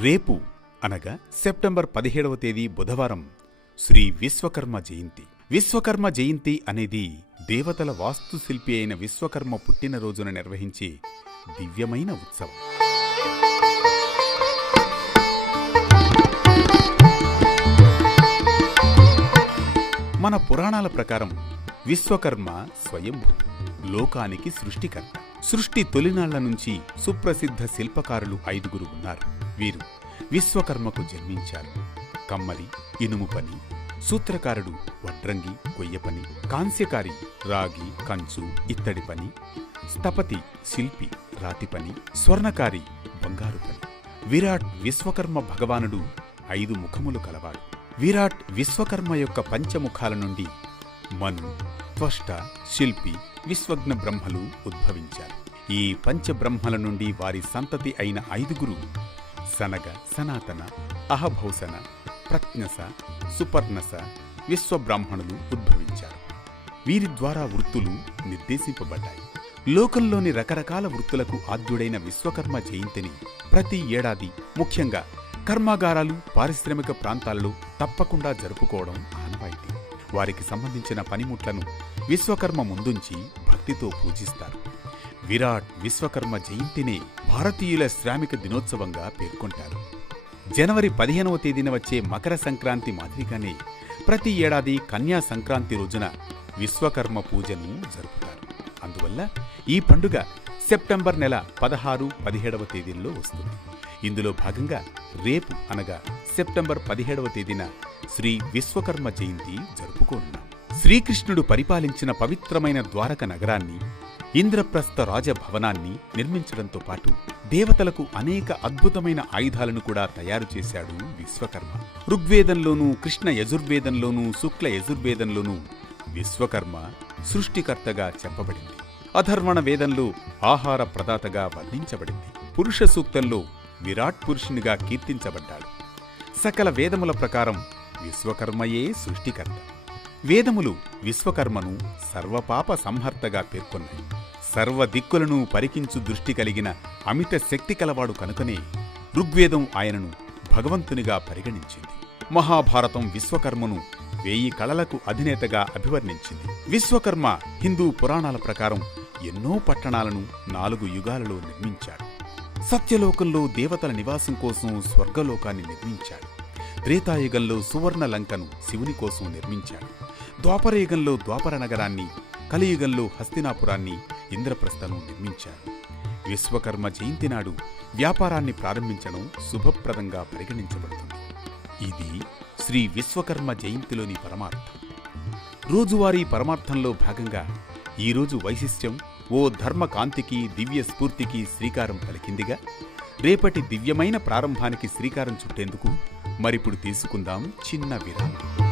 రేపు అనగా సెప్టెంబర్ పదిహేడవ తేదీ బుధవారం శ్రీ విశ్వకర్మ జయంతి. విశ్వకర్మ జయంతి అనేది దేవతల వాస్తుశిల్పి అయిన విశ్వకర్మ పుట్టినరోజున నిర్వహించే దివ్యమైన ఉత్సవం. మన పురాణాల ప్రకారం విశ్వకర్మ స్వయంభూ లోకానికి సృష్టికర్త. సృష్టి తొలినాళ్ళ నుంచి సుప్రసిద్ధ శిల్పకారులు ఐదుగురు ఉన్నారు. వీరు విశ్వకర్మకు జన్మించారు. కమ్మలి ఇనుము పని సూత్రకారుడు వడ్రంగి కొయ్య పని కాంస్యకారి రాగి కంచు ఇత్తడి పని స్థపతి శిల్పి రాతి పని స్వర్ణకారి బంగారు పని. విరాట్ విశ్వకర్మ భగవానుడు ఐదు ముఖములు కలవాడు. విరాట్ విశ్వకర్మ యొక్క పంచముఖాల నుండి మను త్వష్ట శిల్పి విశ్వజ్ఞ బ్రహ్మలు ఉద్భవించారు. ఈ పంచబ్రహ్మల నుండి వారి సంతతి అయిన ఐదుగురు సనగ సనాతన అహభౌసన ప్రజ్ఞస సుపర్ణస విశ్వబ్రాహ్మణులు ఉద్భవించారు. వీరి ద్వారా వృత్తులు నిర్దేశింపబడ్డాయి. లోకంలోని రకరకాల వృత్తులకు ఆద్యుడైన విశ్వకర్మ జయంతిని ప్రతి ఏడాది ముఖ్యంగా కర్మాగారాలు పారిశ్రామిక ప్రాంతాలలో తప్పకుండా జరుపుకోవడం ఆనవాయితీ. వారికి సంబంధించిన పనిముట్లను విశ్వకర్మ ముందుంచి భక్తితో పూజిస్తారు. విరాట్ విశ్వకర్మ జయంతినే భారతీయుల శ్రామిక దినోత్సవంగా పేర్కొంటారు. జనవరి పదిహేనవ తేదీన వచ్చే మకర సంక్రాంతి మాదిరిగానే ప్రతి ఏడాది కన్యా సంక్రాంతి రోజున విశ్వకర్మ పూజను జరుపుతారు. అందువల్ల ఈ పండుగ సెప్టెంబర్ నెల పదహారు పదిహేడవ తేదీల్లో వస్తుంది. ఇందులో భాగంగా రేపు అనగా సెప్టెంబర్ పదిహేడవ తేదీన శ్రీ విశ్వకర్మ జయంతి జరుపుకోనున్నాం. శ్రీకృష్ణుడు పరిపాలించిన పవిత్రమైన ద్వారక నగరాన్ని ఇంద్రప్రస్థ రాజభవనాన్ని నిర్మించడంతో పాటు దేవతలకు అనేక అద్భుతమైన ఆయుధాలను కూడా తయారు చేశాడు విశ్వకర్మ. ఋగ్వేదంలోనూ కృష్ణ యజుర్వేదంలోనూ శుక్ల యజుర్వేదంలోనూ విశ్వకర్మ సృష్టికర్తగా చెప్పబడింది. అధర్వణ వేదంలో ఆహార ప్రదాతగా వర్ణించబడింది. పురుష సూక్తంలో విరాట్ పురుషునిగా కీర్తించబడ్డాడు. సకల వేదముల ప్రకారం విశ్వకర్మయే సృష్టికర్త. వేదములు విశ్వకర్మను సర్వపాప సంహర్తగా పేర్కొన్నాయి. సర్వ దిక్కులను పరికించు దృష్టి కలిగిన అమిత శక్తి కలవాడు కనుకనే ఋగ్వేదం ఆయనను భగవంతునిగా పరిగణించింది. మహాభారతం విశ్వకర్మను వేయి కళలకు అధినేతగా అభివర్ణించింది. విశ్వకర్మ హిందూ పురాణాల ప్రకారం ఎన్నో పట్టణాలను నాలుగు యుగాలలో నిర్మించాడు. సత్యలోకంలో దేవతల నివాసం కోసం స్వర్గలోకాన్ని నిర్మించాడు. త్రేతాయుగంలో సువర్ణ లంకను శివుని కోసం నిర్మించాడు. ద్వాపరయుగంలో ద్వాపర నగరాన్ని కలియుగంలో హస్తినాపురాన్ని ఇంద్రప్రస్థను నిర్మించారు. విశ్వకర్మ జయంతి నాడు వ్యాపారాన్ని ప్రారంభించడం శుభప్రదంగా పరిగణించబడుతుంది. ఇది శ్రీ విశ్వకర్మ జయంతిలోని పరమార్థం. రోజువారీ పరమార్థంలో భాగంగా ఈరోజు వైశిష్ట్యం ఓ ధర్మకాంతికి దివ్య స్ఫూర్తికి శ్రీకారం పలికిందిగా రేపటి దివ్యమైన ప్రారంభానికి శ్రీకారం చుట్టేందుకు మరిప్పుడు తీసుకుందాం చిన్న విరామం.